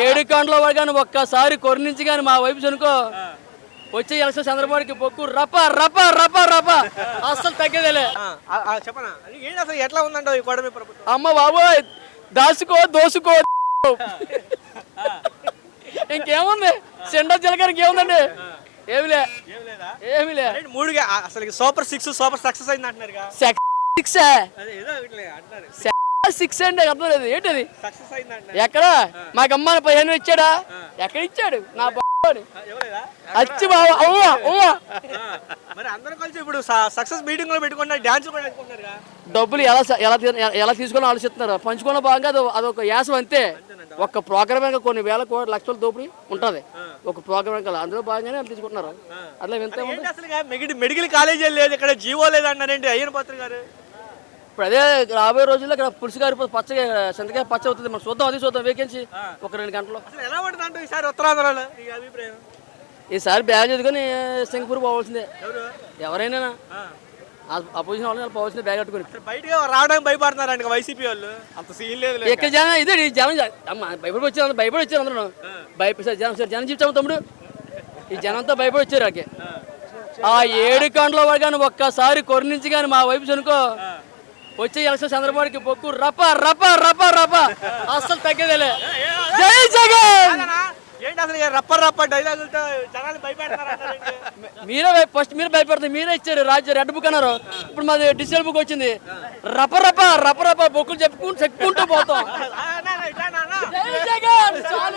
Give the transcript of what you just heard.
ఏడు గంటల వరకు కానీ ఒక్కసారి కొరినించి కానీ మా వైపు జనుకో వచ్చే ఎలక్షన్ చంద్రబాబుకి బొక్కు రప రప రప రప అస్సలు తగ్గేదేలే. చెప్పనా ఏంటి అసలు ఎట్లా ఉందంటావు ఈ కూటమి ప్రభుత్వం? అమ్మ బాబోయ్ దాసుకో దోసుకో ఇంకేముంది సెండా చిలకరికి ఏముందండి? ఏమిలే ఏమిలే. మూడుగా అసలు సూపర్ 6 సూపర్ సక్సెస్ అయింది అంటున్నారు. సిక్స్ సిక్స్ అంటే అర్థం లేదు ఏంటది సక్సెస్ అయింది ఎక్కడ మాకు అమ్మ 15 ఇచ్చాడా? ఎక్కడ ఇచ్చాడు? నా అచ్చి బాబు అవ్వ అవ్వ. మరి అందరూ కలిసి ఇప్పుడు సక్సెస్ మీటింగ్ లో పెట్టుకున్నారు, డాన్స్ కూడా పెట్టుకున్నారు. డబ్బులు ఎలా తీసుకోవాలని ఆలోచిస్తున్నారు. పంచుకున్న భాగంగా అదొక యాసం అంతే. ఒక్క ప్రోగ్రామ్ వెనక కొన్ని వేల లక్షల దోపిడీ ఉంటుంది ఒక ప్రోగ్రామ్ వెనకాల. అందులో భాగంగానే వాళ్ళు తీసుకుంటున్నారు. అట్లా వింత మెడికల్ కాలేజీ లేదు, ఇక్కడ జీవో లేదు అన్నారండి అయ్యన పాత్ర గారు. ఇప్పుడు అదే రాబోయే రోజుల్లో ఇక్కడ పులుసు గారి పచ్చగా సంతకాయ పచ్చ అవుతుంది. మనం చూద్దాం, అది చూద్దాం వేకెన్సీ ఒక 2 గంటలు. ఎలా పడుతుంది ఈసారి ఉత్తరాంధ్రలో అభిప్రాయం? ఈసారి బ్యాగ్ చదువుకొని సింగపూర్ పోవాల్సిందే. ఎవరైనా అపోజిషన్ వాళ్ళు పోవాల్సిందే బ్యాగ్ కట్టుకుని. బయటగా రావడానికి భయపడుతున్నారండి వైసీపీ వాళ్ళు. అంత సీన్ లేదు. ఎక్కడ జనం ఇదే జనం భయపడి వచ్చారు అందరూ జనం చూసాము తమ్ముడు. ఈ జనంతో భయపడి వచ్చారు. అకే ఆ 7 గంటల వరకు కానీ ఒక్కసారి కొరినించి కానీ మా వైపు జనుకో వచ్చే ఎలక్షన్ చంద్రబాబుకి బొక్కు రప రప రప రప అస్సలు తగ్గేదేలే. జై జగన్. ఏంటి అసలు రప్ప రప్ప డైలాగులతో జనాలు భయపెడతారు. మీరు భయపడతారు. మీరే ఇచ్చారు రాజ్యం రెడ్ బుక్ అన్నారు. ఇప్పుడు మాది డిజిటల్ బుక్ వచ్చింది. రప రప రప రప బొక్కులు చెప్పుకుంటూ పోతాం. జై జగన్.